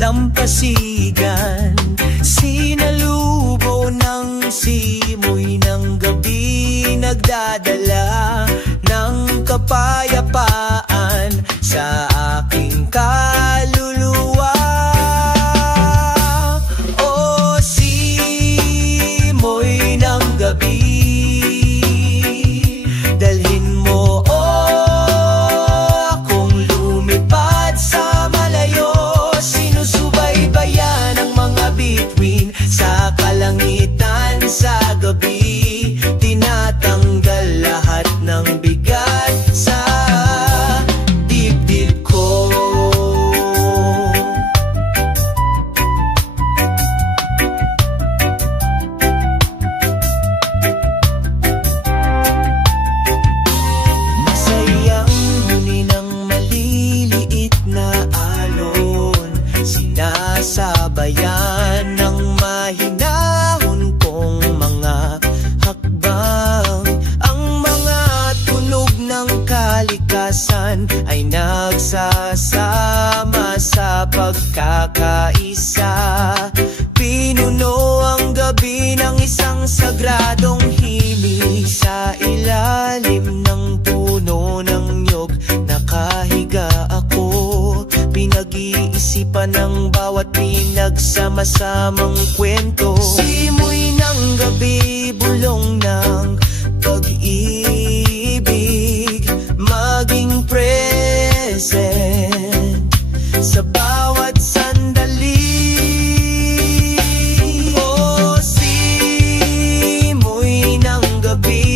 dalampasigan, sinalubo ng simoy ng gabi, nagdadala ng kapayapaan sa aking kaluluwa. O simoy ng gabi, dalhin mo akong lumipad sa malayo, sinusubaybayan ang mga bituin sa kalangitan sa gabi, tinatanggal lahat ng bigat sa dibdib ko. Masayang huni ng maliliit na alon, sinasabayan ng mahinahon kong mga hakbang. Ang mga tunog ng kalikasan ay nagsasama sa pagkakaisa. Pinuno ang gabi ng isang sagradong himig, sa ilalim ng puno ng niyog nakahiga ako. Pinag-iisipan ng bawat pinagsama-samang kwento. Simoy ng gabi, bulong ng pag-ibig, maging present sa bawat sandali. O simoy ng gabi,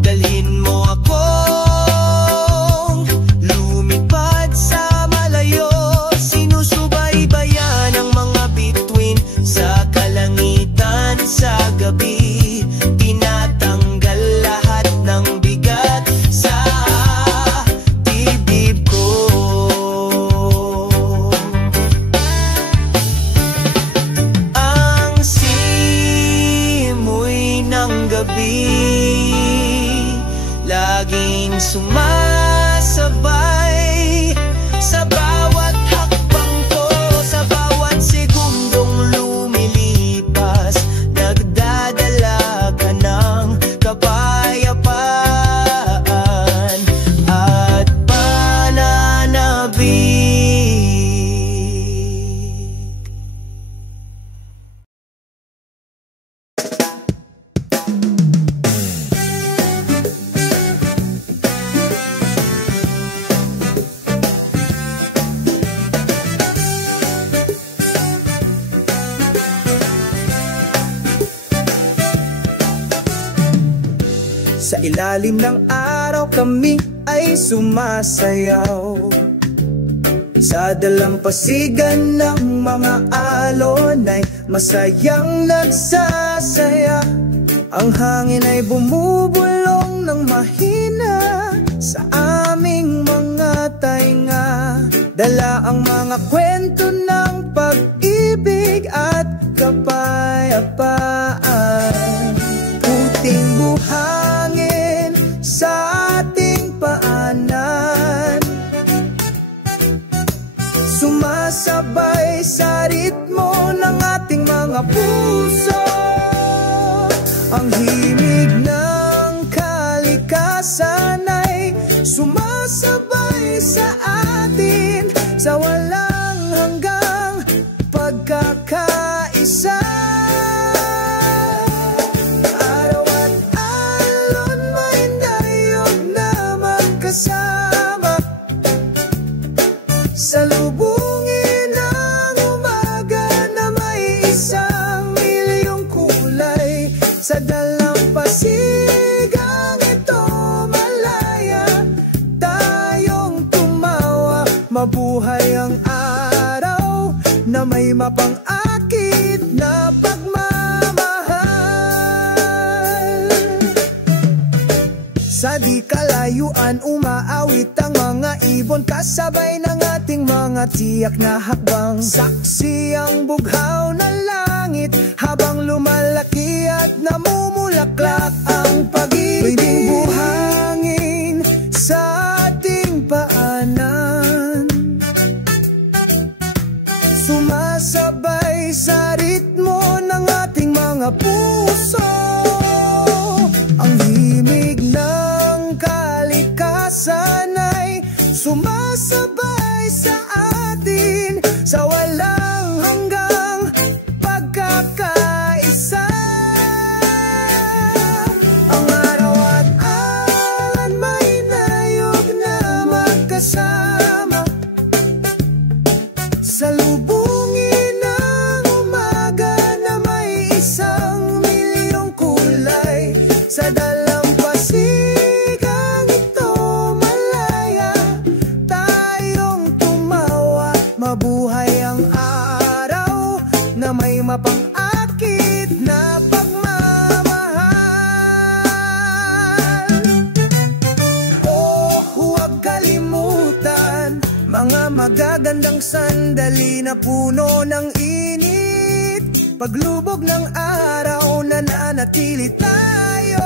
dalhin mo akong lumipad sa malayo, sinusubaybayan ang mga bituin sa kalangitan sa gabi, tinatanggal lahat ng bigat sa dibdib ko. Ang simoy ng gabi, laging sumasabay sa bawat hakbang ko, sa bawat segundong lumilipas, nagdadala ka ng kapayapaan at pananabik. Sa ilalim ng araw kami ay sumasayaw, sa dalampasigan ng mga alon ay masayang nagsasaya. Ang hangin ay bumubulong ng mahina sa aming mga tainga, dala ang mga kwento ng pag-ibig at kapayapaan. Puting buhangin sa ating paanan, sumasabay sa ritmo ng ating mga puso. Ang himig ng kalikasan ay sumasabay sa atin, sa walang hanggang pagkakaisa. Araw at alon may dayog na magkasama, salubungin ang umaga na may 1,000,000 kulay. Sa dalampasigang ito malaya tayong tumawa, mabuhay ang araw na may mapang-akit na pagmamahal. Sa di kalayuan umaawit ang mga ibon, kasabay ng ating mga tiyak na hakbang. Saksi ang bughaw na langit habang lumalaki at namumulaklak ang pag-ibig. Pwedeng buhangin sa ating paanan, mga puso. Ang himig ng kalikasan ay sumasabay sa atin sa walang hanggang pagkakaisa. Ang araw at alon may nayog na magkasama, salubungin ng umaga na may 1,000,000 kulay. Sa dalampasigang ito malaya, tayong tumawa. Mabuhay ang araw na may mapang-akit na pagmamahal. Oh, huwag kalimutan mga magagandang sandali na puno ng init. Paglubog ng araw, nananatili tayo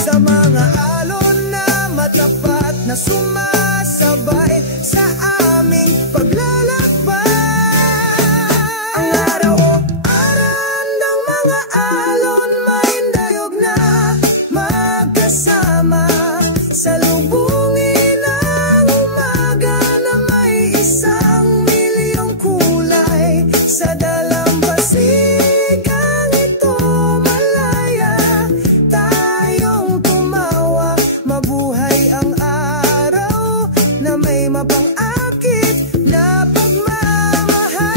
sa mga alon na matapat na sumasabay sa aming paglalakbay. Ang araw o aran ng mga alon may dayog na magkasama, salubungin ang umaga na may 1,000,000 kulay. Sa dalampasigang ito malaya, tayong tumawa. Mabuhay ang araw na may mapang-akit na pagmamahal.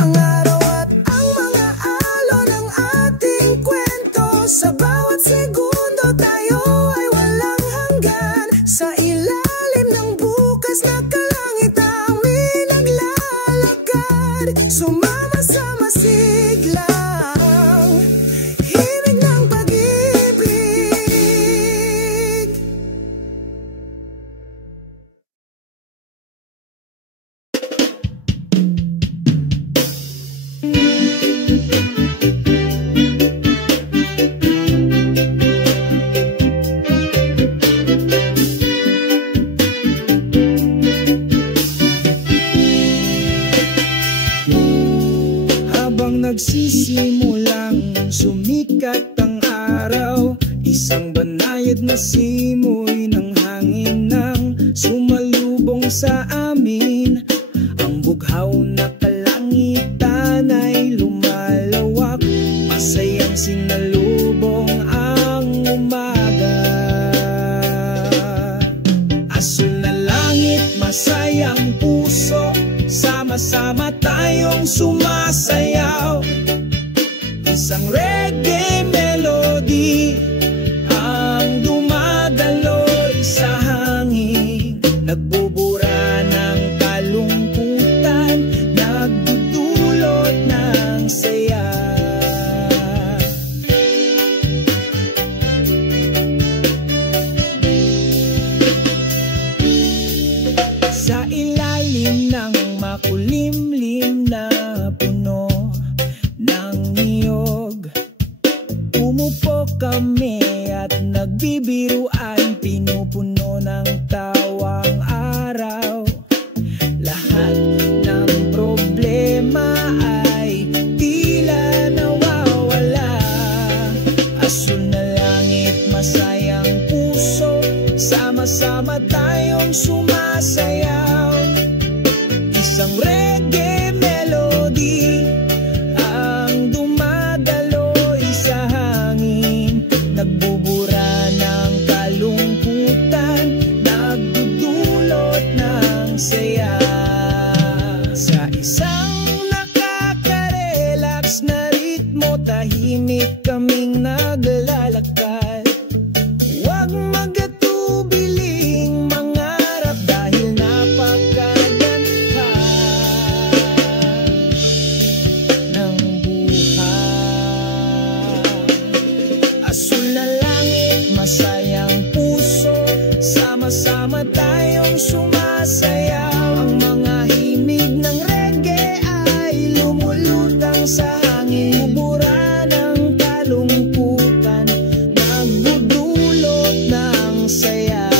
Ang araw at ang mga alon ng ating kwento, sa bawat segundo tayo ay walang hanggan. Sa ilalim ng bukas na kalangitan may naglalakad, sumama sa masiglang himig ng pag-ibig. Habang nagsisimulang sumikat ang araw, isang banayad na simoy ng hangin nang sumalubong sa amin. Ang bughaw na kalangitan ay lumalawak, masayang sinalubong ang umaga. Asul na langit, masayang puso, sama-sama tayong sumasayaw. Isang reggae melody ang dumadaloy sa hangin, nagbubura ng kalungkutan, nagdudulot ng saya. Sa ilalim ng makulimlim na puno ng niyog, umupo kami at nagbibiruan, pinupuno ng tawang araw. Lahat ng problema ay tila nawawala. Asul na langit, masayang puso, sama-sama tayong sumasayaw. Isang reggae melody ang dumadaloy sa hangin, nagbubura ng kalungkutan, nagdudulot ng saya. Sa isang nakaka-relax na ritmo, tahimik kaming naglalakad. Huwag magatubiling mangarap dahil napakaganda ng buhay. Asul na langit, masayang puso, sama-sama tayong sumasayaw. Ang mga himig ng reggae ay lumulutang sa hangin, bubura ng kalungkutan, nagdudulot ng saya.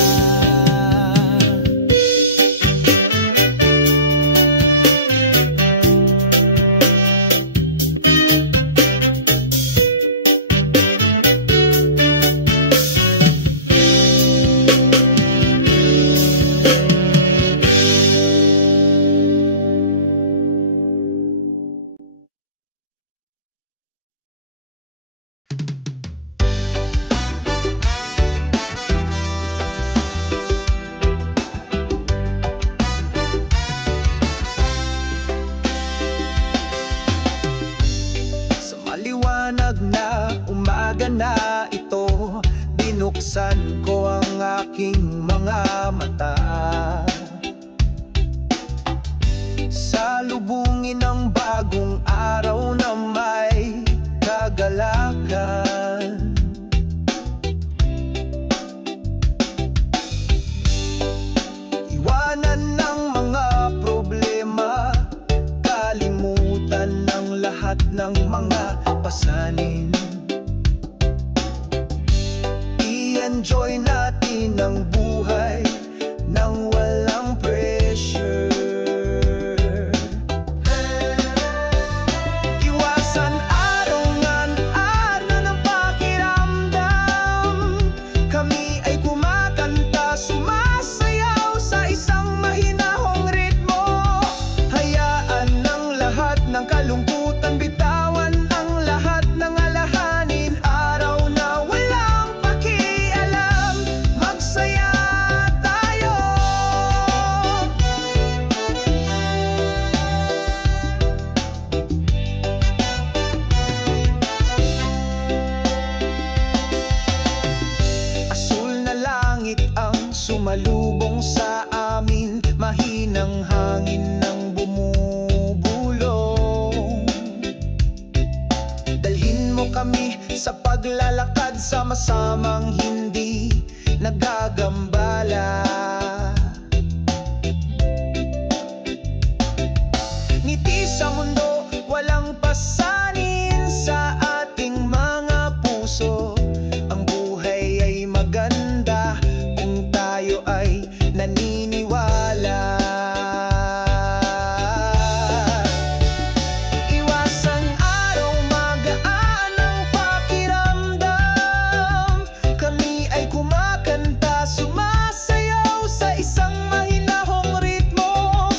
aking mga mata. Salubungin ang bagong araw na may kagalakan. Iwanan ng mga problema, kalimutan ng lahat ng mga pasanin. I-enjoy natin ang buhay nang walang pressure. Iwasan arongan-ano ng pakiramdam. Kami ay kumakanta, sumasayaw sa isang mahinahong ritmo. Hayaan ng lahat ng kalungkutan, bitawan ang lahat ng alahanin. Araw na walang pakialam, magsaya tayo. Asul na langit ang sumalubong sa amin, mahinang hangin ang bumubulong. Dalhin mo kami sa paglalakad, sama-samang hindi nagagambala. Ngiti sa mundo, walang pasanin sa ating mga puso. Ang buhay ay maganda kung tayo ay naniniwala. Iwasan araw, magaan ang pakiramdam. Kami ay kumakanta, sumasayaw sa isang mahinahong ritmo.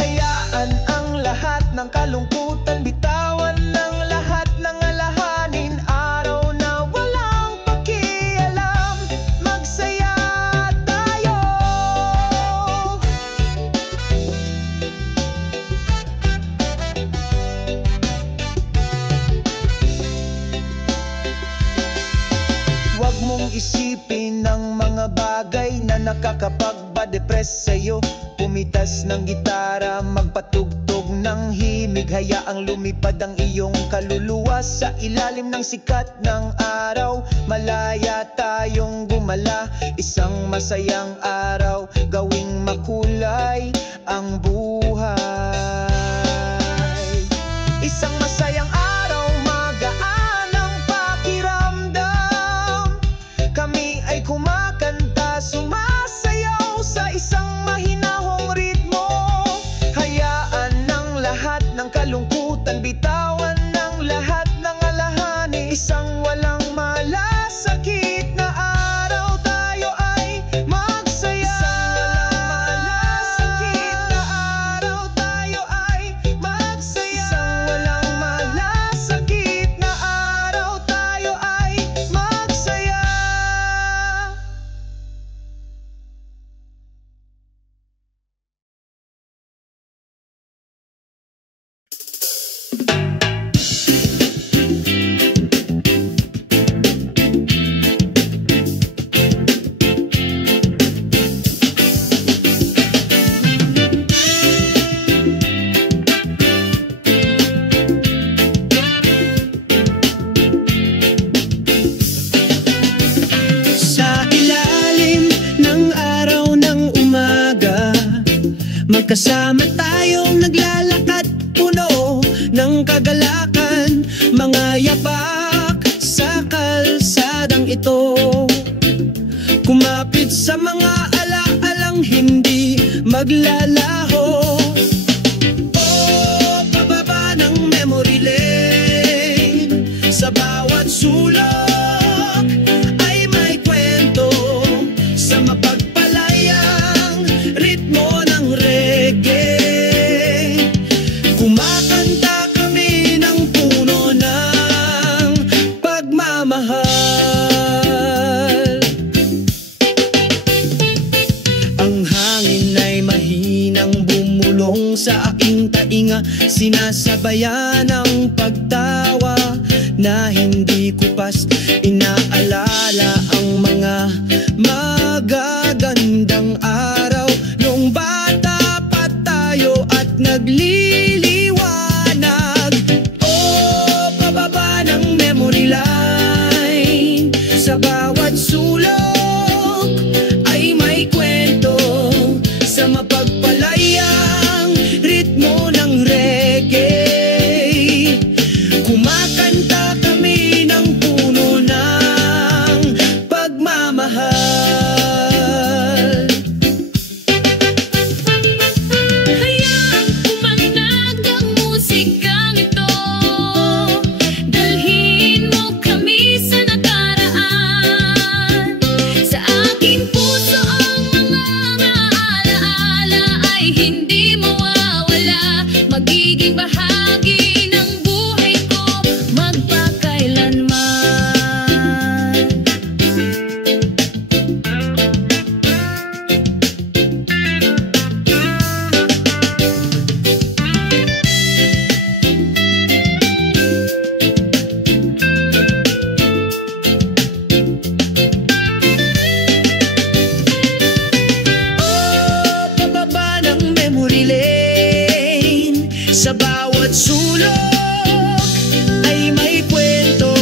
Hayaan ang lahat ng kalungkutan, bitawan ng lahat ng alahanin. Araw na walang pakialam, magsaya tayo. Huwag mong isipin ang mga bagay na nakakapagpa-depress sa'yo. Pumitas ng gitara, magpatugtog ng himig. Hayaang lumipad ang iyong kaluluwa sa ilalim ng sikat ng araw. Malaya tayong gumala, isang masayang araw, gawing makulay ang buhay. Isang masayang araw, magaan ang pakiramdam. Kami ay kumakanta, sumasayaw sa isang mahinahong ritmo. Hayaan ng lahat ng kalungkutan, bitawan ng lahat ng alahanin. Isang walang malasakit na araw, tayo ay magsaya. Isang walang malasakit na araw, tayo ay magsaya. Isang walang malasakit na araw, tayo ay magsaya. Sa ilalim ng araw ng umaga, magkasama tayong naglalakad, puno ng kagalakan. Mga yapak sa kalsadang ito, kumapit sa mga alaalang hindi maglalaho. Pababa ng memory lane, sa bawat sulok ay may kwento, sa mapagpalayang ritmo ng reggae. Kumakanta kami ng puno ng pagmamahal. Ang hangin ay mahinang bumulong sa aking tainga, sinasabayan ang pagtawa na hindi ko pas inaalala ang mga magagawa. magandang araw. Noong bata pa tayo at nagliliwanag. Oh, pababa ng memory line. Sa bawat sulok ay may kwento. Sa mapagpalayang ritmo ng reggae, kumakanta kami ng puno ng pagmamahal. Hayaang umanag ang musikang ito. Dalhin mo kami sa nakaraan. Sa aking puso ang mga alaala ay hindi mawawala. Magiging bahagi ng buhay ko magpakailanman. Oh, pababa ng memory lane. Sa bawat sulok ay may kwento.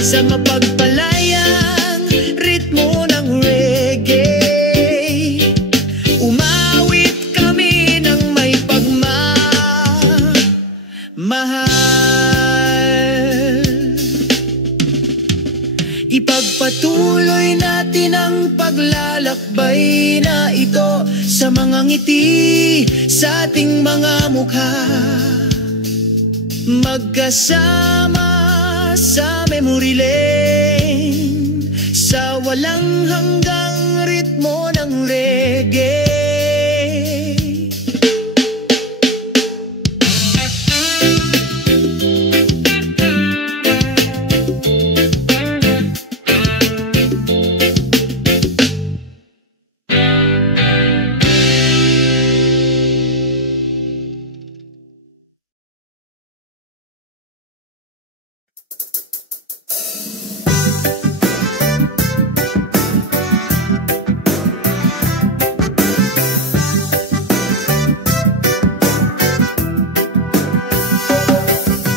Sa mapagpalayang ritmo ng reggae, umawit kami ng may pagmamahal. Ipagpatuloy natin ang paglalakbay na ito sa mga ngiti sa ating mga mukha. Magkasama sa memory lane, sa walang hanggang ritmo ng reggae.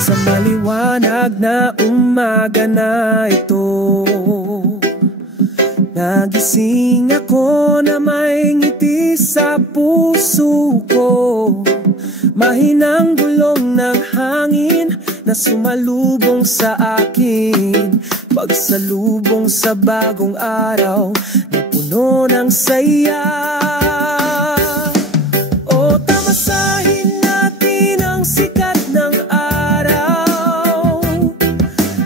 Sa maliwanag na umaga na ito, nagising ako na may ngiti sa puso ko. Mahinang bulong ng hangin na sumalubong sa akin, pagsalubong sa bagong araw na puno ng saya. O tamasahin natin ang sikat ng araw.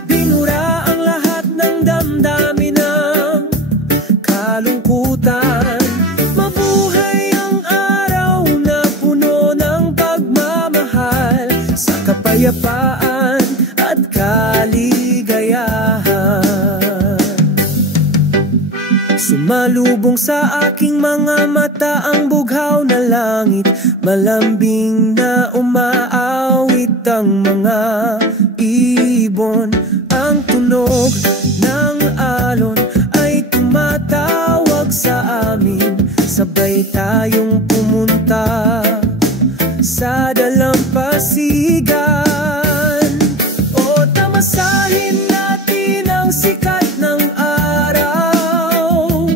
Binura ang lahat ng damdamin ng kalungkutan. Mabuhay ang araw na puno ng pagmamahal, sa kapayapaan at kaligayahan. Sumalubong sa aking mga mata ang bughaw na langit. Malambing na umaawit ang mga ibon. Ang tunog ng alon ay tumatawag sa amin. Sabay tayong pumunta sa dalampasigan. O tamasahin natin ang sikat ng araw.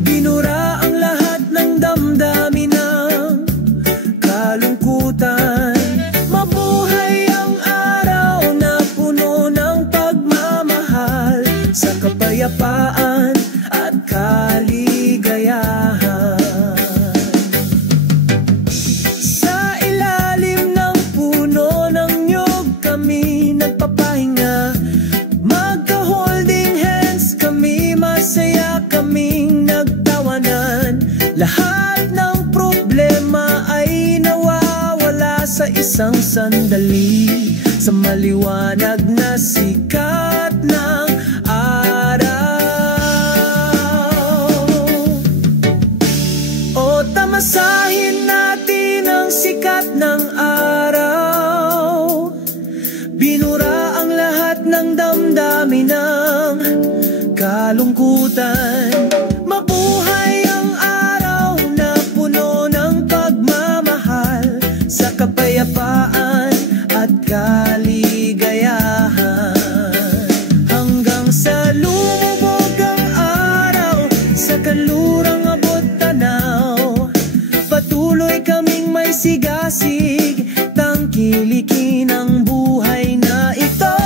Binura ang lahat ng damdamin ng kalungkutan. Mabuhay ang araw na puno ng pagmamahal, sa kapayapaan at kaligayahan. Sa ilalim ng puno ng niyog kami nagpapahinga. Magka-holding hands kami, masaya kaming nagtawanan. Lahat ng problema ay nawawala sa isang sandali, sa maliwanag na sikat ng araw. O tamasahin natin ang sikat ng araw. Binura ang lahat ng damdamin ng kalungkutan. Mabuhay kapayapaan at kaligayahan. Hanggang sa lumubog ang araw, sa kanlurang abot tanaw, patuloy kaming may sigasig, tangkilikin ang buhay na ito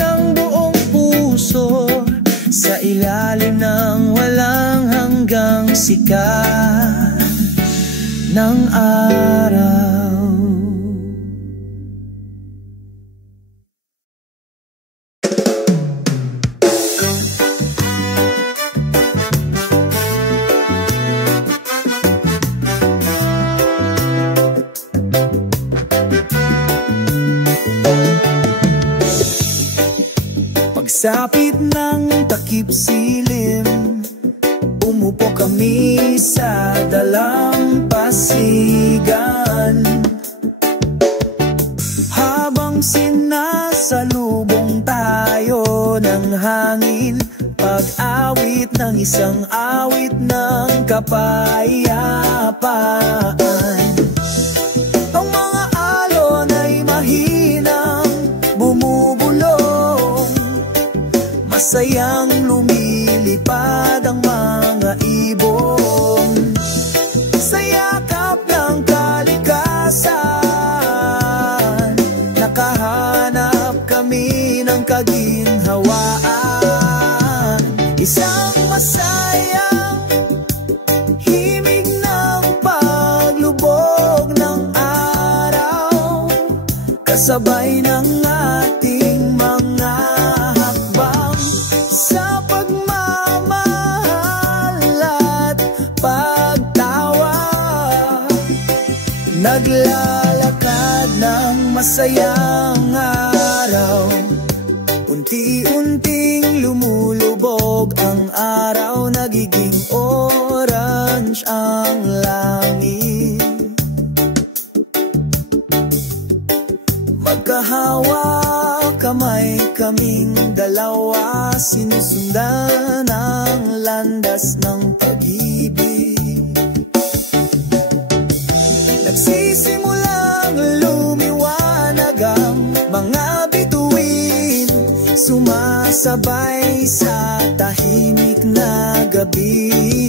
ng buong puso, sa ilalim ng walang hanggang sikat ng araw. Pagsapit ng takip silim, umupo kami sa dalampasigan. Habang sinasalubong tayo ng hangin, pag-awit ng isang awit ng kapayapaan. Ang mga alon ay mahinang bumubulong, masayang lumilipad ang mga ibon sa yakap ng kalikasan. Nakahanap kami ng kaginhawaan, isang masayang himig ng paglubog ng araw, kasabay ng ating mga hakbang sa pagmamahal at pagtawa. Naglalakad ng masayang araw, unti-unting lumulubog ang araw, nagiging orange ang langit. Magkahawak kamay kaming dalawa, sinusundan ang landas ng pag-ibig. Nagsisimulang lumiwanag ang mga bituin, sumasabay sa tahimik na gabi.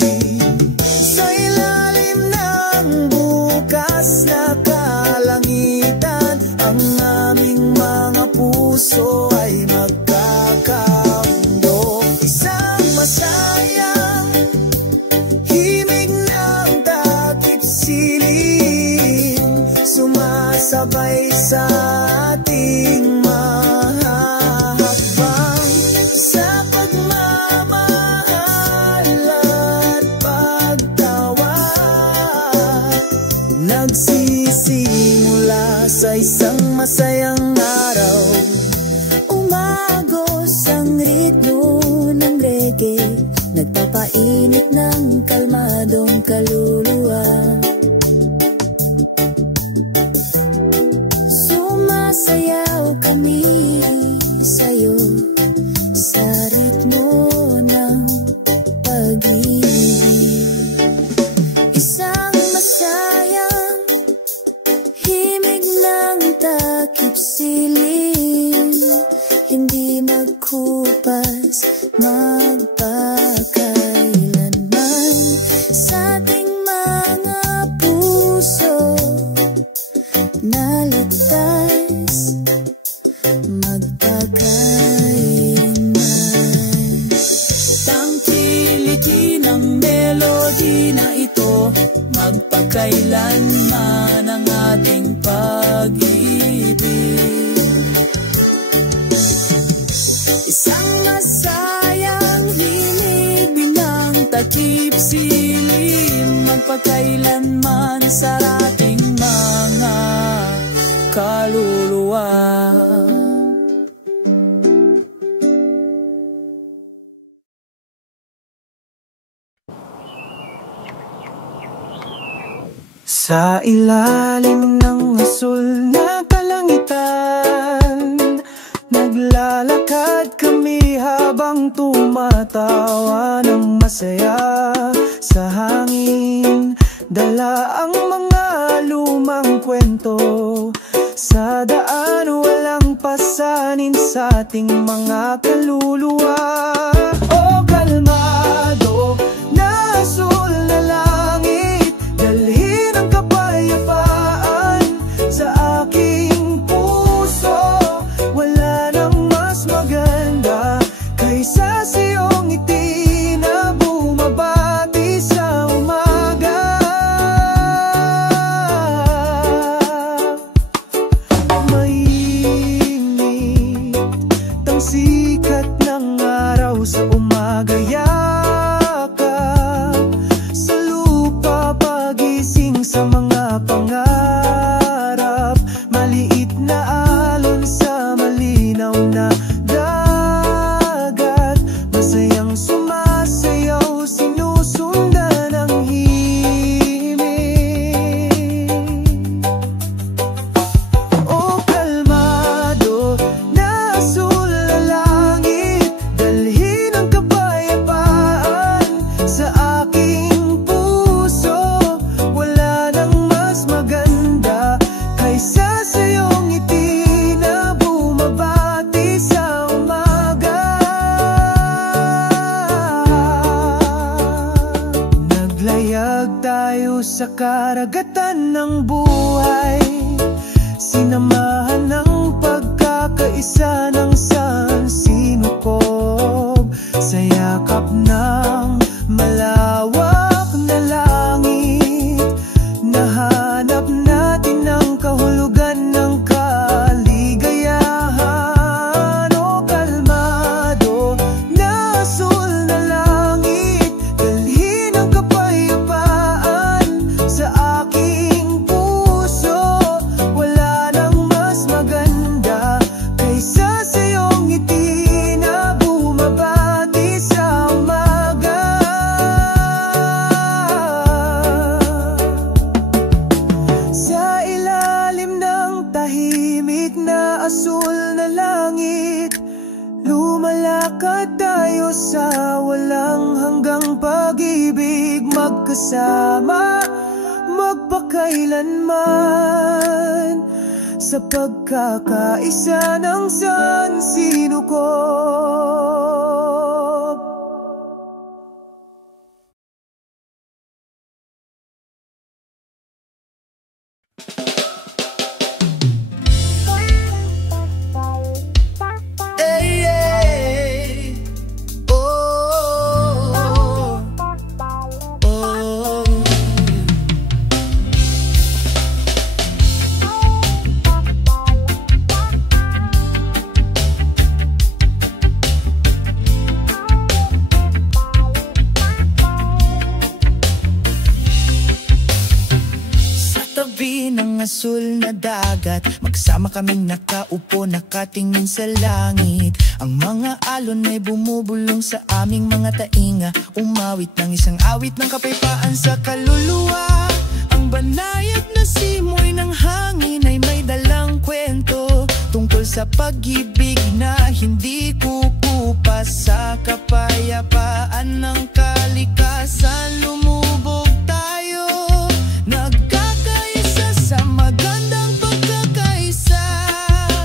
Sa ilalim ng bukas na kalangitan, ang aming mga puso ay magkakambog. Isang masayang himig ng takip silim, sumasabay sa ating mahahakbang sa pagmamahal at pagtawa. Nagsisimula sa isang masayang araw, umagos ang ritmo ng reggae, nagpapainit ng kalmadong kaluluwa. Sumasayaw kami sa'yo sa ritmo ng pag-ibig. Isang masayang himig ng takip silim, hindi magkupas magpakailanman sa ating mga puso na ligtas magpakailanman. Tangkilikin ang melody na ito, magpakailanman ang ating pag-ibig. Isang masayang himig binang takip silim, magpakailanman sa ating mga kaluluwa. Sa ilalim ng asul na kalangitan, naglalakad kami habang tumatawa ng masaya sa hangin. Dala ang mga kwento. Sa daan walang pasanin sa ating mga kaluluwa. O kalmado na asul na langit, dalhin ang kapayapaan sa aking puso. Wala nang mas maganda kaysa sa iyong ngiti na bumabati sa umaga. Mainit ang sikat ng araw sa umaga, yakap sa lupa, pagising sa mga pangarap. Maliit na alon sa malinaw na dagat, masayang sumasayaw, sinusundan ang himig. O kalmado na asul na langit, dalhin ang kapayapaan sa aking puso. Wala nang mas maganda kaysa sa iyong ngiti na bumabati sa umaga. Naglayag tayo sa karagatan ng buhay, sinamahan ng pagkakaisa ng sansinukob. Sa yakap ng malawak na langit, nahanap natin ang kahulugan ng kaligayahan. O kalmado na asul na langit, dalhin ang kapayapaan sa aking puso. Wala nang mas maganda kaysa sa iyong ngiti na bumabati sa umaga. Sa ilalim ng tahimik na asul na langit, lumalakad tayo sa walang hanggang pag-ibig, magkasama magpakailanman sa pagkakaisa ng sansinukob. Hey, hey. Oh, oh, oh. Sa tabi ng asul na dagat, magsama kaming nakaupo, nakatingin sa langit. Ang mga alon ay bumubulong sa aming mga tainga, umawit ng isang awit ng kapayapaan sa kaluluwa. Ang banayad na simoy ng hangin ay may dalang kwento tungkol sa pag-ibig na hindi kukupas. Sa kapayapaan ng kalikasan, lumubog tayo, nagkakaisa sa magandang pagkakaisa.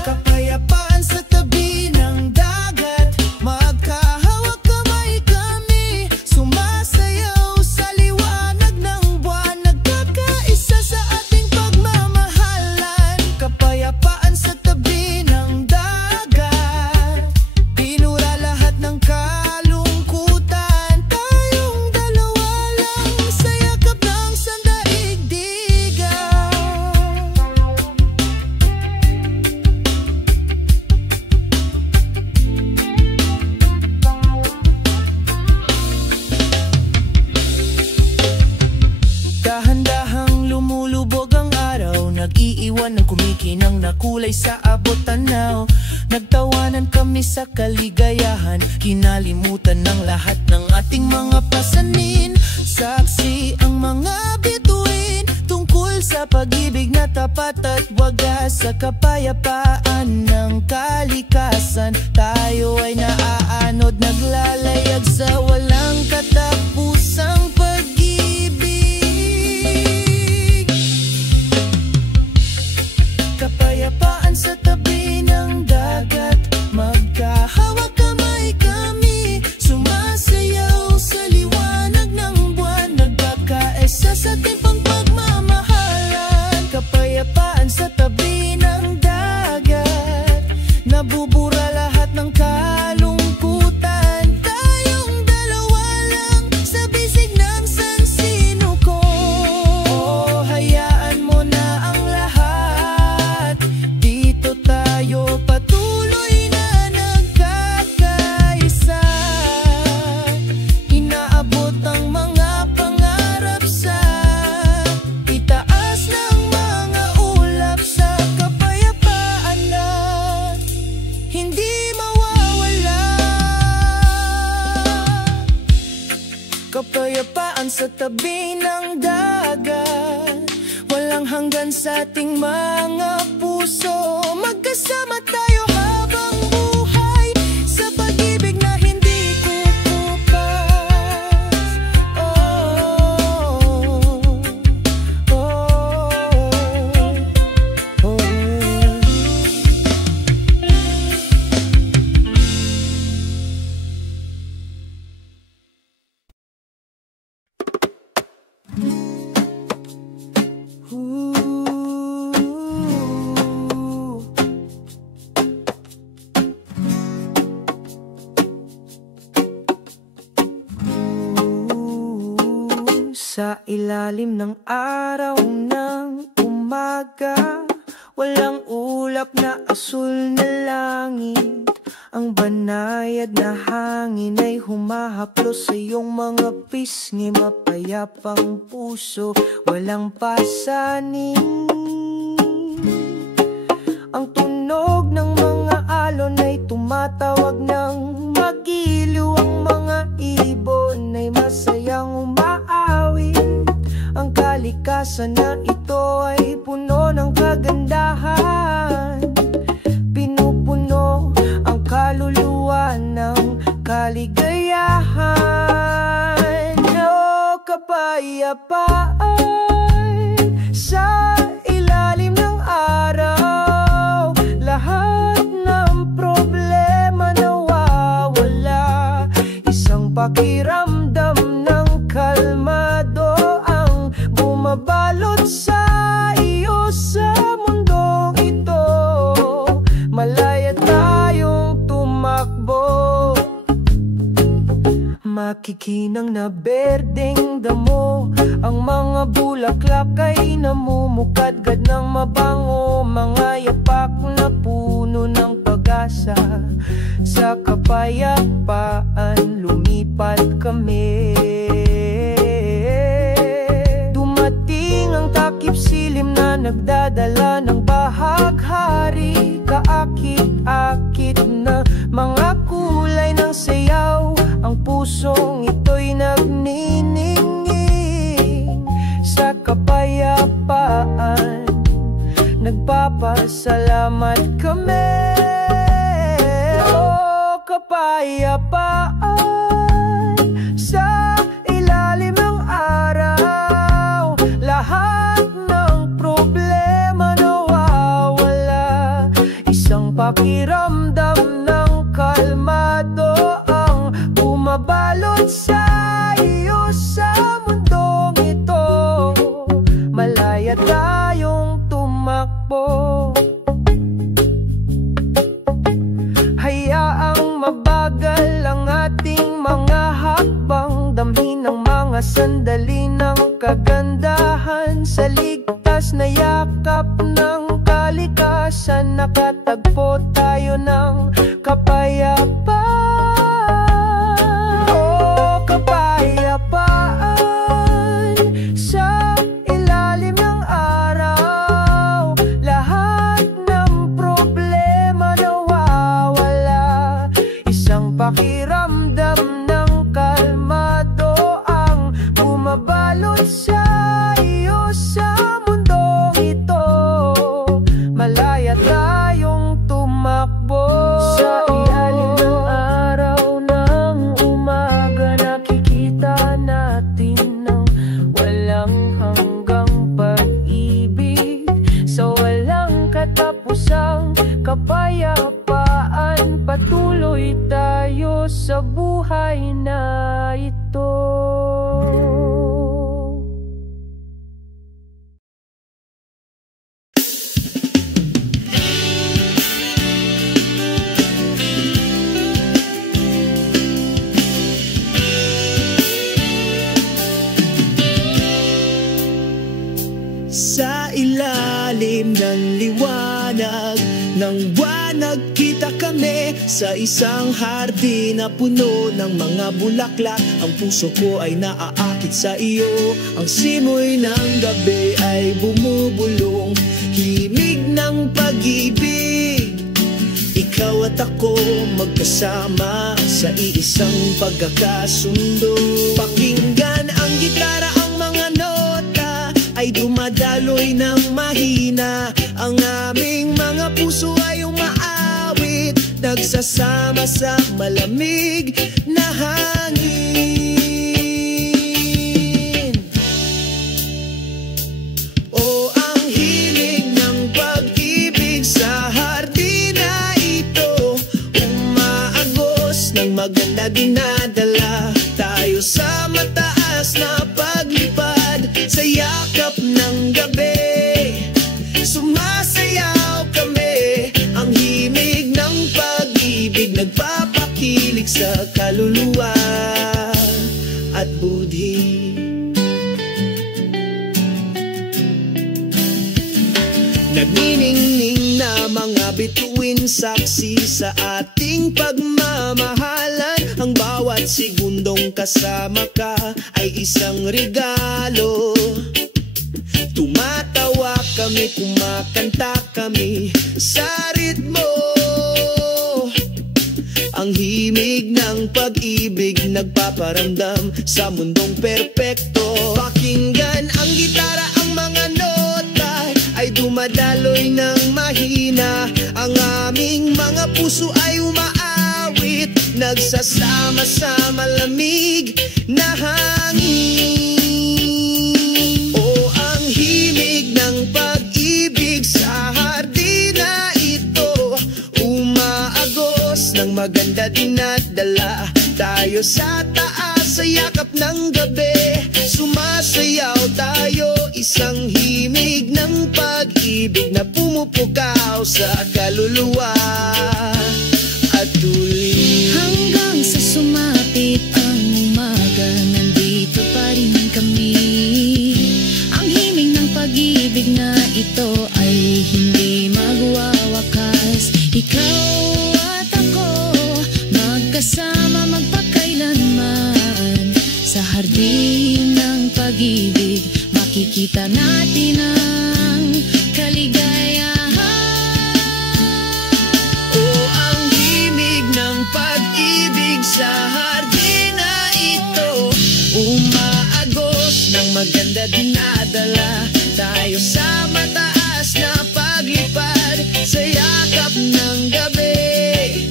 Kapayapaan sa tabi ng dagat, magkahawak kamay kami, sumasayaw sa liwanag ng buwan, nagkakaisa sa ating pagmamahalan. Kapayapaan sa tabi ng dagat, tinura lahat ng kalungkutan, tayong dalawa lang sa yakap ng sandaigdigan. Dahan-dahang lumulubog ang araw, nag-iiwan ng kumikinang na kulay sa abot tanaw. Nagtawanan kami sa kaligayahan, kinalimutan ng lahat ng ating mga pasanin. Saksi ang mga bituin tungkol sa pag-ibig na tapat at wagas. Sa kapayapaan ng kalikasan, tayo ay naaanod, naglalayag sa walang katapusang pag-ibig. sa tabi ng dagat. Walang hanggan sa ating mga puso. Magkasama tayo habang buhay sa pag-ibig na hindi kukupas. Sa ilalim ng araw ng umaga, walang ulap na asul na langit. Ang banayad na hangin ay humahaplos sa iyong mga pisngi. Mapayapang puso, walang pasanin. Ang tunog ng mga alon ay tumatawag ng magiliw. Ang mga ibon ay masayang umaawit. Ang kalikasan na ito ay puno ng kagandahan. Pinupuno ang kaluluwa ng kaligayahan. O kapayapaan sa ilalim ng araw. Lahat ng problema nawawala. Isang pakiramdam ng kalmado ang bumabalot sa iyo sa mundong ito. Malaya tayong tumakbo. Makikinang na berdeng damo. Ang mga bulaklak ay namumukadkad ng mabango. Mga yapak na puno ng pag-asa. Sa kapayapaan lumipat kami. Dumating ang takip silim na nagdadala ng bahaghari. Kaakit-akit na mga kulay ng sayaw. Ang pusong ito'y nagniningning. Sa kapayapaan nagpapasalamat kami. O kapayapaan sa ilalim ng araw. Lahat ng problema nawawala. Isang pakiramdam ng kalmado ang bumabalot sa iyo sa mundong ito. Malaya tayong tumakbo. Hayaang mabagal ang ating mga hakbang. Damhin ang mga sandali ng kagandahan. Sa ligtas na yakap ng kalikasan, nakatagpo tayo ng kapayapaan. O kapayapaan sa ilalim ng araw. Lahat ng problema nawawala. Isang pakiramdam ng kalmado ang bumabalot sa iyo sa mundong ito. Malaya tayong tumakbo. Sa ilalim ng araw ng umaga, nakikita natin ng walang hanggang pag-ibig. Sa walang katapusang kapayapaan, patuloy tayo sa buhay na ito. Sa ilalim ng liwanag ng buwan nagkita kami. Sa isang hardin na puno ng mga bulaklak. Ang puso ko ay naaakit sa iyo. Ang simoy ng gabi ay bumubulong. Himig ng pag-ibig. Ikaw at ako magkasama sa iisang pagkakasundo. Pakinggan ang gitara dumadaloy ng mahina. Ang aming mga puso ay umaawit, nagsasama sa malamig na hangin. O ang himig ng pag-ibig sa hardina ito, umaagos ng maganda dinadala tayo sa mataas na paglipad. Sa yakap ng gabi, sumasayaw kami. Ang himig ng pag-ibig nagpapakilig sa kaluluwa at budhi. Nagniningning na mga bituin, saksi sa ating pagmamahalan. Ang bawat segundong kasama ka ay isang regalo. Tumatawa kami, kumakanta kami sa ritmo. Ang himig ng pag-ibig nagpaparamdam sa mundong perpekto. Pakinggan ang gitara, ang mga nota ay dumadaloy ng mahina. Ang aming mga puso ay umaawit, nagsasama sa malamig na hangin. O ang himig ng pag-ibig sa hardina ito, umaagos ng maganda dinadala tayo sa taas sa yakap ng gabi. Sumasayaw tayo, isang himig ng pag-ibig na pumupukaw sa kaluluwa at tuli. Hanggang sa sumapit ang umaga, nandito pa rin kami. Ang himig ng pag-ibig na ito ay hindi magwawakas. Ikaw at ako, magkasama magpakailanman. Sa hardin ng pag-ibig, makikita natin ang kaligayahan. O ang himig ng pag-ibig sa hardina ito, umaagos ng maganda dinadala tayo sa mataas na paglipad. Sa yakap ng gabi,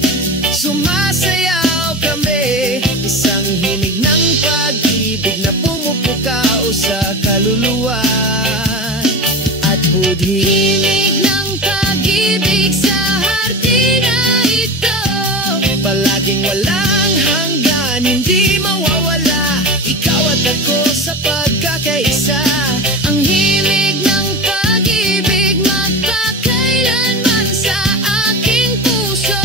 sumasayaw kami. Isang himig ng pag-ibig na pumupukaw sa kaluluwa at budhi. Himig ng pag-ibig sa hardina ito, Palaging walang hanggan, hindi mawawala. Ikaw at ako sa pagkakaisa. ang himig ng pag-ibig magpakailanman sa aking puso.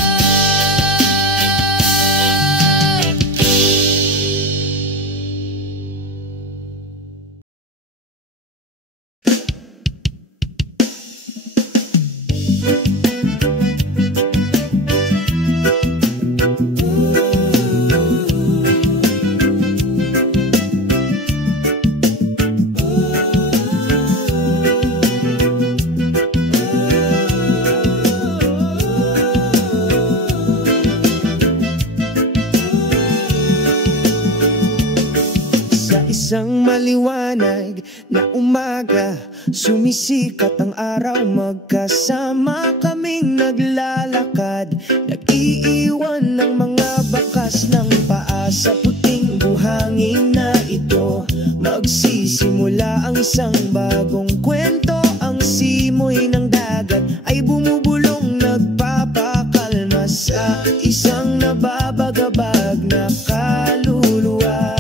Sa isang maliwanag na umaga, sumisikat ang araw. Magkasama kaming naglalakad, nag-iiwan ng mga bakas ng paa sa puting buhangin na ito. Magsisimula ang isang bagong kwento. Ang simoy ng dagat ay bumubulong, nagpapakalma sa isang nababagabag na kaluluwa.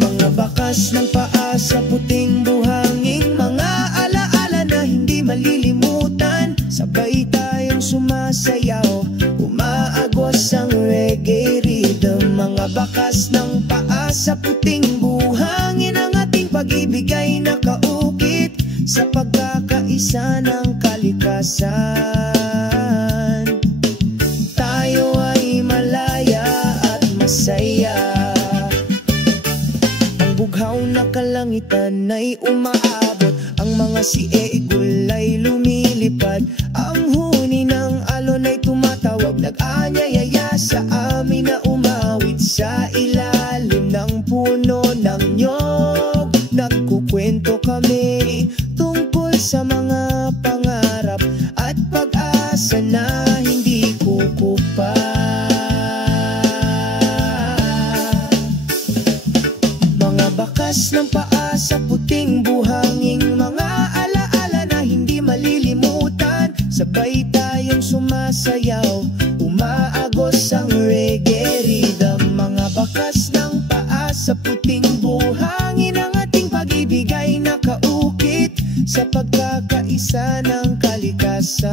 Mga bakas ng paa sa puting buhangin, mga alaala na hindi malilimutan. Sabay tayong sumasayaw, umaagos ang reggae rhythm. Mga bakas ng paa sa puting buhangin, ang ating pag-ibig ay nakaukit sa pagkakaisa ng kalikasan. Tayo ay malaya at masaya. Ang bughaw na kalangitan ay umaabot, ang mga sieigul ay lumilipad. Ang huni ng alon ay tumatawag, nag-anyayaya sa amin na umawit sa ilalim ng puno ng nyog. Nagkukwento kami sa mga pangarap at pag-asa na hindi kukupa. Mga bakas ng paa sa puting buhangin, mga alaala na hindi malilimutan. Sabay tayong sumasayaw, umaagos ang reggae rhythm. Mga bakas ng paa sa puting buhangin, ang ating pag-ibig ay nakaukit sa pagkakaisa ng kalikasan.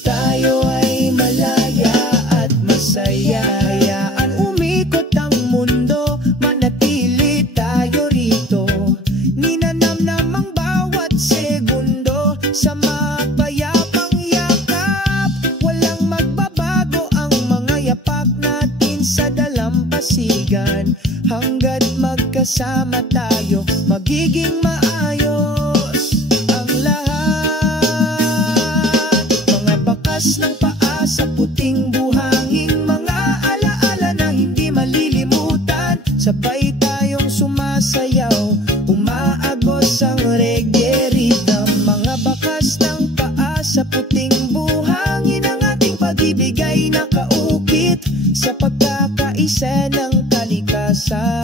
Tayo ay malaya at masaya, hayaan umikot ang mundo, manatili tayo rito. Ninanamnam ang bawat segundo sa mapayapang yakap. Walang magbabago ang mga yapak natin sa dalampasigan. Hanggat magkasama tayo, magiging maayos ang lahat. Mga bakas ng paa sa puting buhangin, mga alaala na hindi malilimutan. Sabay tayong sumasayaw, umaagos ang reggae rhythm. Mga bakas ng paa sa puting buhangin, ang ating pag-ibig ay nakaukit sa pagkakaisa ng kalikasan.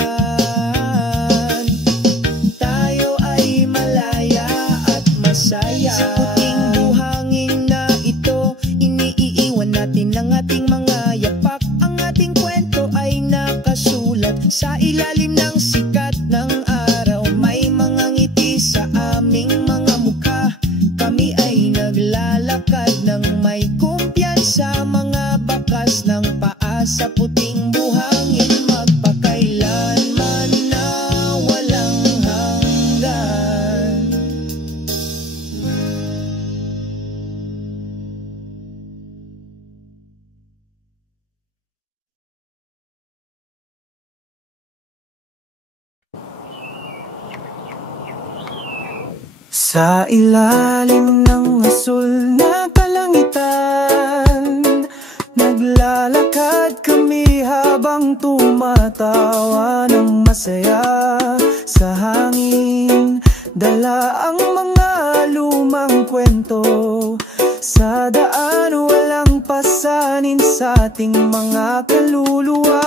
Tayo ay malaya at masaya. Sa puting buhangin na ito, iniiwan natin ang ating mga yapak. Ang ating kwento ay nakasulat sa ilalim ng sikat ng araw. May mga ngiti sa aming mga mukha, kami ay naglalakad ng may kumpiyansa. Mga bakas ng paa sa puting buhangin, magpakailanman na walang hanggan. Sa ilalim ng asul na kalangitan, naglalakad kami habang tumatawa ng masaya. Sa hangin, dala ang mga lumang kwento. Sa daan, walang pasanin sa ating mga kaluluwa.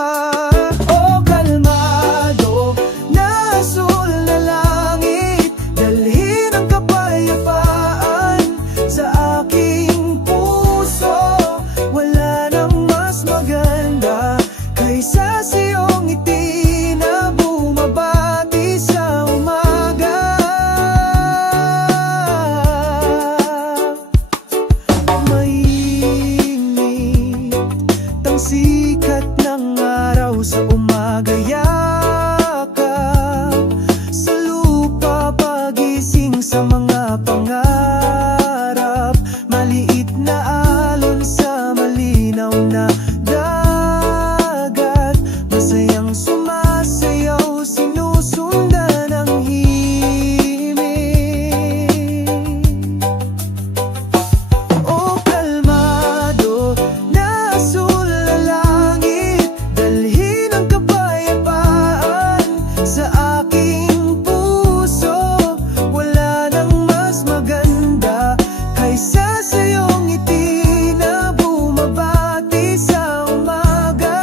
O kalmado na asul na langit, dalhin ang kapayapaan sa aking puso. Wala nang mas maganda kaysa sa iyong ngiti na bumabati sa umaga. Mainit ang sikat ng araw sa umaga, yakap sa lupa, pagising sa mga pangarap. Maliit na alon sa malinaw na dagat, masayang sumasayaw, sinusundan ang himig. O kalmado na asul na langit, dalhin ang kapayapaan sa aking puso. Wala nang mas maganda kaysa sa iyong ngiti na bumabati sa umaga.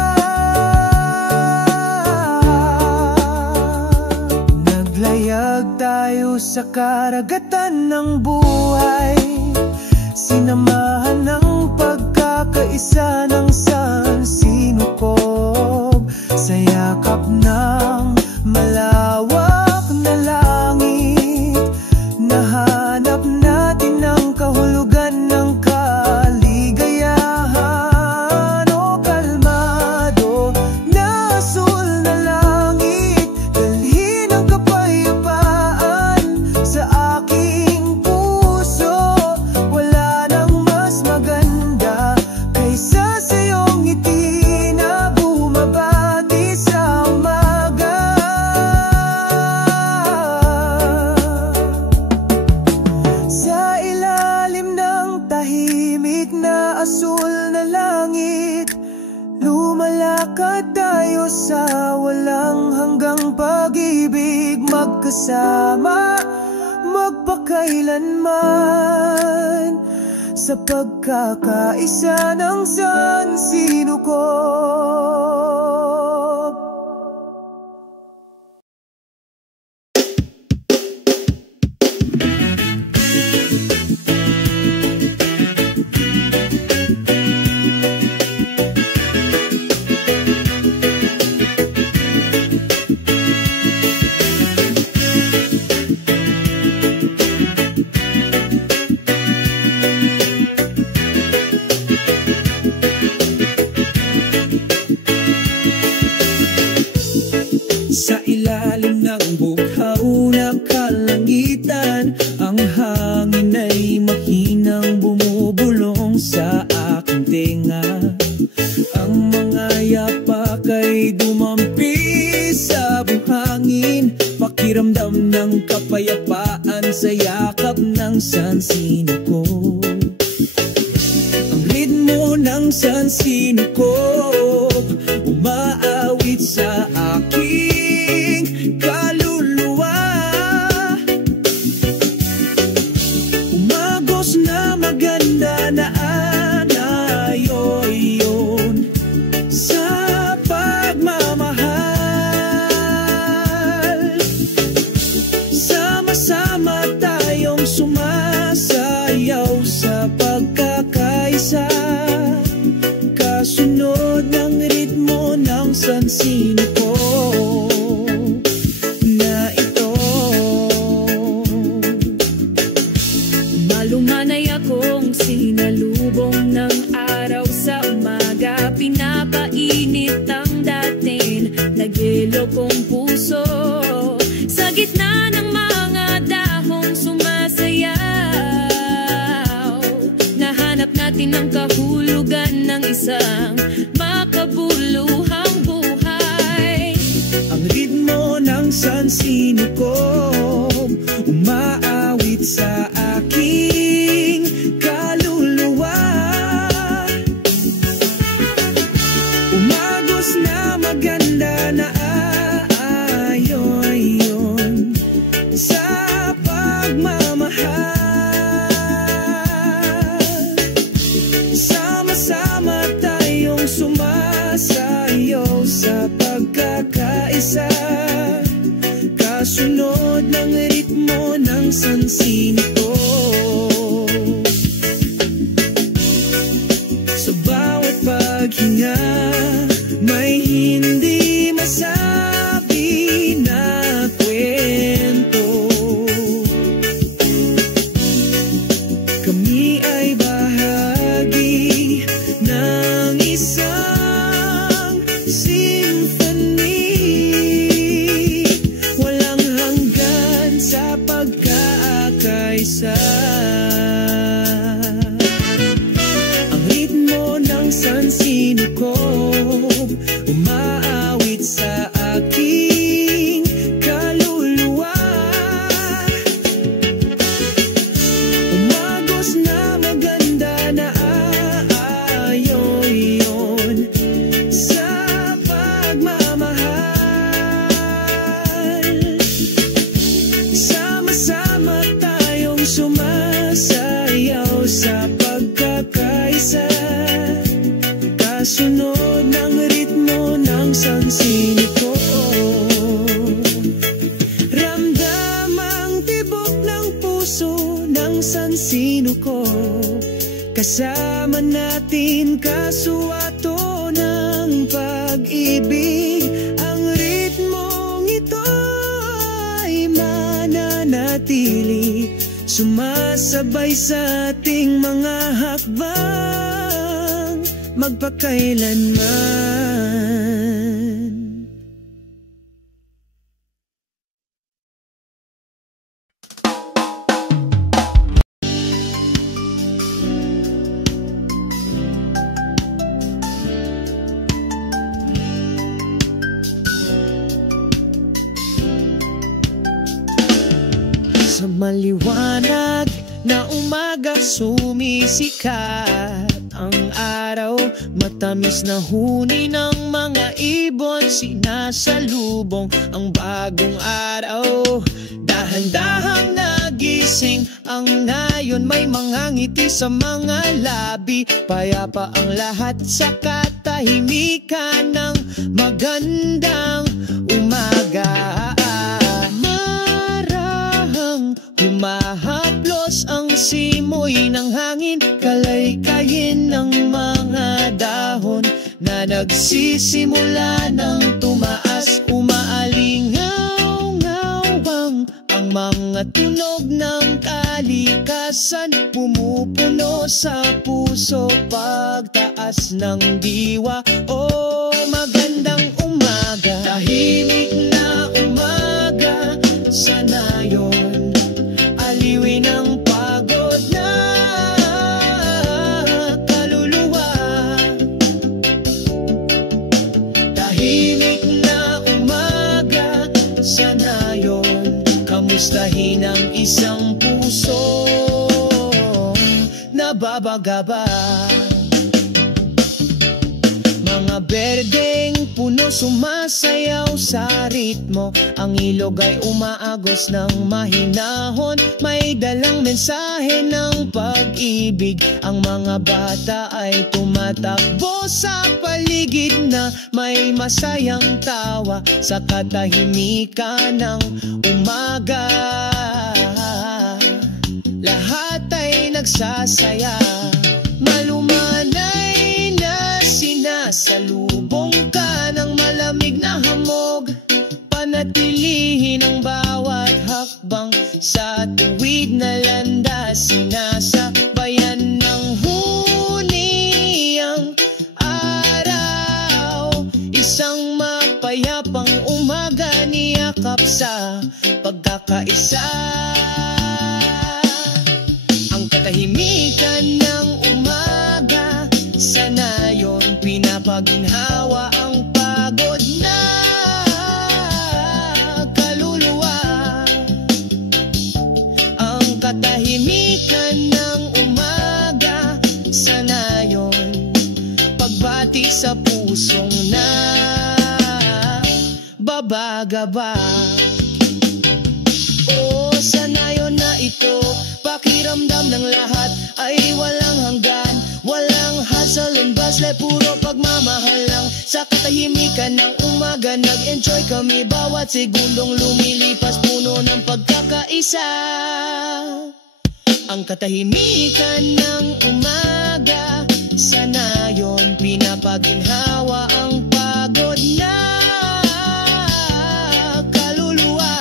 Naglayag tayo sa karagatan ng buhay, sinamahan ng pagkakaisa ng sansinukob. Sa yakap ng malawak na langit, nahanap natin ang kahulugan ng kaligayahan. O kalmado na asul na langit, dalhin ang kapayapaan sa aking puso. Wala nang mas maganda kaysa sa iyong ngiti na bumabati sa umaga. Sa ilalim ng tahimik na asul na langit, lumalakad tayo sa walang hanggang pag-ibig magkasama. magpakailanman sa pagkakaisa ng sansinukob. Sa ilalim ng bughaw na kalangitan, ang hangin ay mahinang bumubulong sa aking tenga. Ang mga yapak ay dumampi sa buhangin, pakiramdam ng kapayapaan sa yakap ng sansinukob. Ang ritmo ng sansinukob umaawit sa aking kaluluwa. Umagos na maganda na anayoyon sa pagmamahal. Sama-sama tayong sumasayaw sa pagkakaisa, kasunod ng ritmo ng sansinukob na ito. Malumanay akong sinalubong ng araw sa umaga, pinapainit ang datin, nagyelo kong puso. Sa gitna ng mga dahong sumasayaw, nahanap natin ang kahulugan ng isang makabuluhang buhay. Ang ritmo ng sansinukob umaawit sa aking kaluluwa. Umagos na maganda na aayoyon sa pagmamahal. Sama-sama tayong sumasayaw sa pagkakaisa, kasunod ng ritmo ng sansinukob. Sa bawat paghinga may hindi masabi na kwento. Kami ay bahagi ng isang symphony, walang hanggan sa pagkakaisa. Ang ritmo ng sansinukob umaawit sa aking kaluluwa. Umagos na maganda na aayoyon sa pagmamahal. Sama-sama tayong sumasayaw sa pagkakaisa, kasunod ng ritmo ng sansinukob. Ramdam ang tibok ng puso ng sansinukob, kasama natin kasuwato ng pag-ibig. Ang ritmong ito ay mananatili, sumasabay sa ating mga hakbang magpakailanman. Sa maliwanag na umaga sumisikat ang araw, matamis na huni ng mga ibon, sinasalubong ang bagong araw. Dahan-dahang nagising lasing ang nayon, may mga ngiti sa mga labi. Payapa ang lahat sa katahimikan ng magandang umaga. Marahang humahaplos ang simoy ng hangin, kalaykayin ng mga dahon na nagsisimula ng tumaas. Umaalingaw-ngawang ang mga tunog ng kalikasan, pumupuno sa puso pagtaas ng diwa. Oh, magandang umaga, tahimik na umaga sa nayon, aliwin ang pagod na kaluluwa. Tahimik na umaga sa nayon, kamustahin ang isang puso nababagaba. Mga berdeng puno sumasayaw sa ritmo, ang ilog ay umaagos ng mahinahon, may dalang mensahe ng pag-ibig. Ang mga bata ay tumatakbo sa paligid na may masayang tawa sa katahimikan ng umaga. Lahat ay nagsasaya, malumanay na sinasalubong ka ng malamig na hamog. Panatilihin ang bawat hakbang sa tuwid na landas, sinasabayan ng huniang araw. Isang mapayapang umaga, niyakap sa pagkakaisa. Ang katahimikan ng umaga sa nayon, pinapaginhawa ang pagod na kaluluwa. Ang katahimikan ng umaga sa nayon, pagbati sa pusong na babagaba. O sa nayon na ito, pakiramdam ng lahat ay walang hanggan, walang hustle and bustle, puro pagmamahal lang. Sa katahimikan ng umaga, nag-enjoy kami bawat segundong lumilipas, puno ng pagkakaisa. Ang katahimikan ng umaga sa nayon, pinapaginhawa ang pagod na kaluluwa.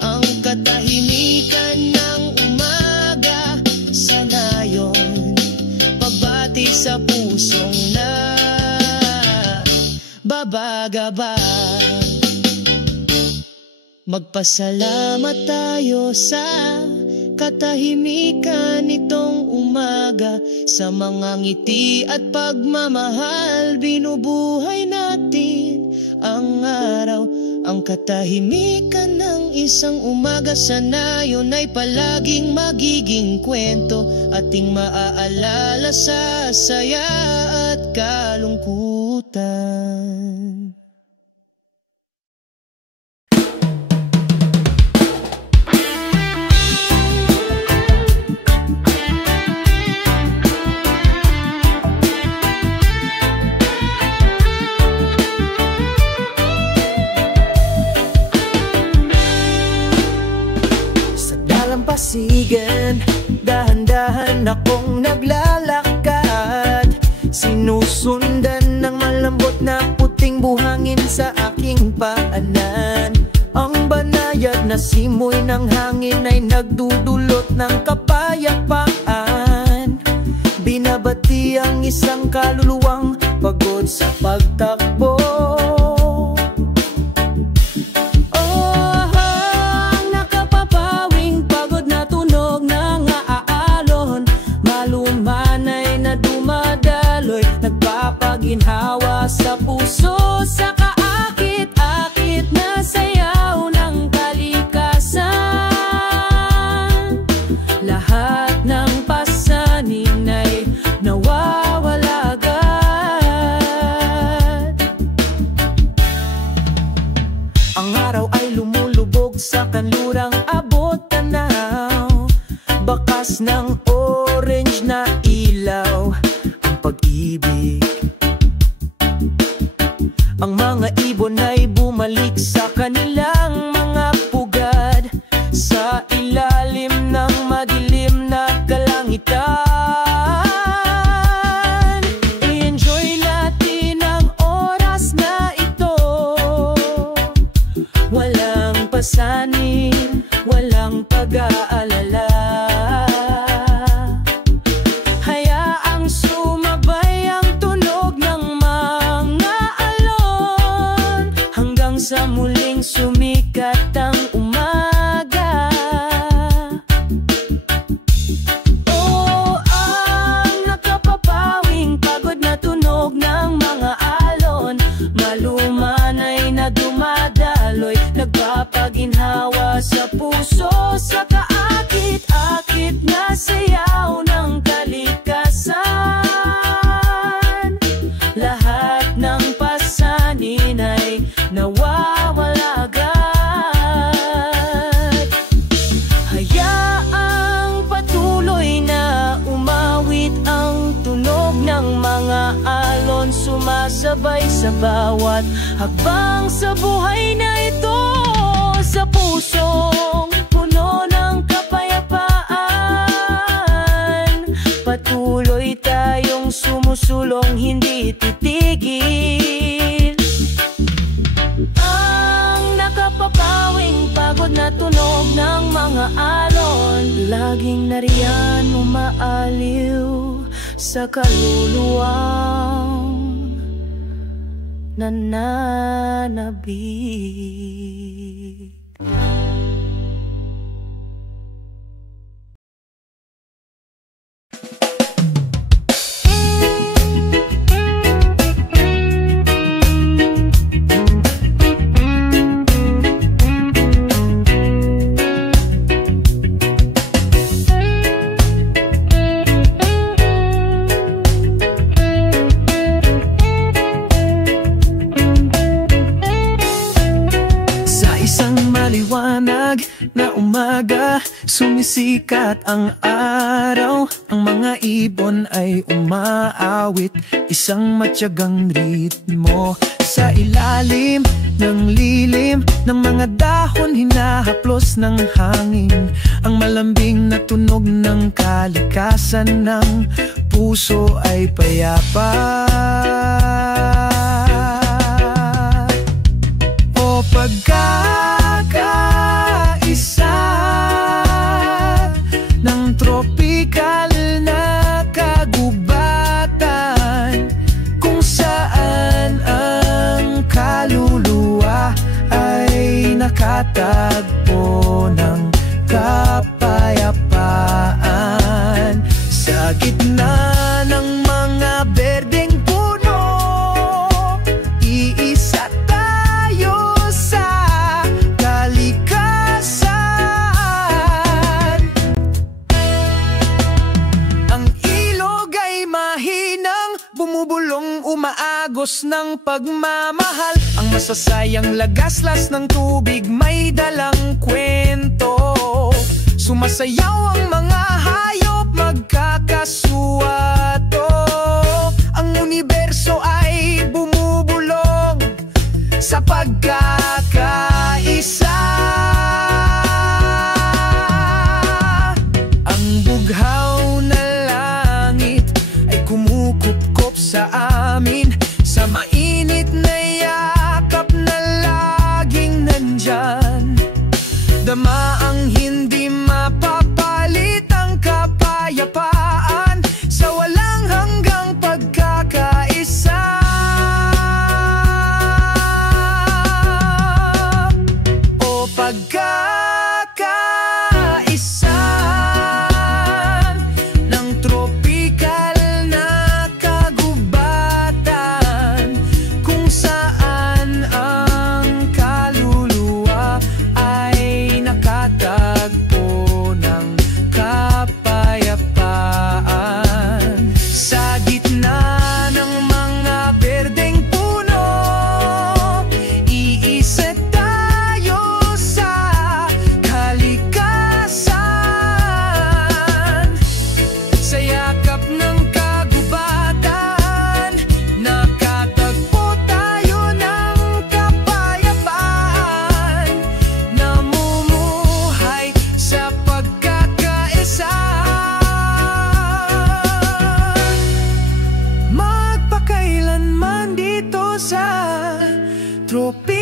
Ang katahimikan ng umaga sa nayon, pagbati sa pusong na babagaba. Magpasalamat tayo sa katahimikan nitong umaga, sa mga ngiti at pagmamahal, binubuhay natin ang araw. Ang katahimikan ng isang umaga sa nayon ay palaging magiging kwento, ating maaalala sa saya at kalungkutan. Pasigan, dahan-dahan akong naglalakad, sinusundan ng malambot na puting buhangin sa aking paanan. Ang banayad na simoy ng hangin ay nagdudulot ng kapayapaan. Binabati ang isang kaluluwang pagod sa pagtakbo. Ginhawa sa puso, sa kaakit-akit na sayaw ng kalikasan. Lahat ng pasanin ay nawawala agad. murang abot tanaw, bakas ng orange na ilaw, ang pag-ibig. Ang mga ibon ay bumalik sa kanilang mga pugad, sa ilalim ng madilim na kalangitan. Enjoy natin ang oras na ito, walang pasanin, walang pag-aalala. Hayaang sumabay ang tunog ng mga alon, hanggang sa muling sumikat ang umaga. Oh, ang nakapapawing pagod na tunog ng mga alon, maluman ay na dumadaloy, nagpapaginhawa sa puso, sa kaakit-akit na sayaw ng kalikasan. Lahat ng pasanin ay nawawala agad. Hayaang patuloy na umawit ang tunog ng mga alon, sumasabay sa bawat hakbang sa buhay na ito. Sa pusong puno ng kapayapaan, patuloy tayong sumusulong, hindi titigil. Ang nakapapawing pagod na tunog ng mga alon, laging nariyan umaaliw sa kaluluwang nananabik. Na umaga, sumisikat ang araw, ang mga ibon ay umaawit, isang matyagang ritmo. Sa ilalim ng lilim ng mga dahon, hinahaplos ng hangin, ang malambing na tunog ng kalikasan, ng puso ay payapa. O pagkakaisa ng tropikal na kagubatan, kung saan ang kaluluwa ay nakatagpo ng kapayapaan. Sa gitna ng mga berdeng puno, iisa tayo sa kalikasan. Ang ilog ay mahinang bumubulong, umaagos ng pagmamahal. Ang masasayang lagaslas ng tubig may dalang kwento. Sumasayaw ang mga hayop, magkakasuwato. Ang universo ay bumubulong sa pagkakaisa. Ang bughaw na langit ay kumukupkop sa amin, sa mainit na yakap na laging nandyan. Dama ang hindi mapapalit, ang kapayapaan sa walang hanggang pagkakaisa. O pagkakaisa ng tropikal na kagubatan, kung saan ang kaluluwa ay nakatagpo sa tropika.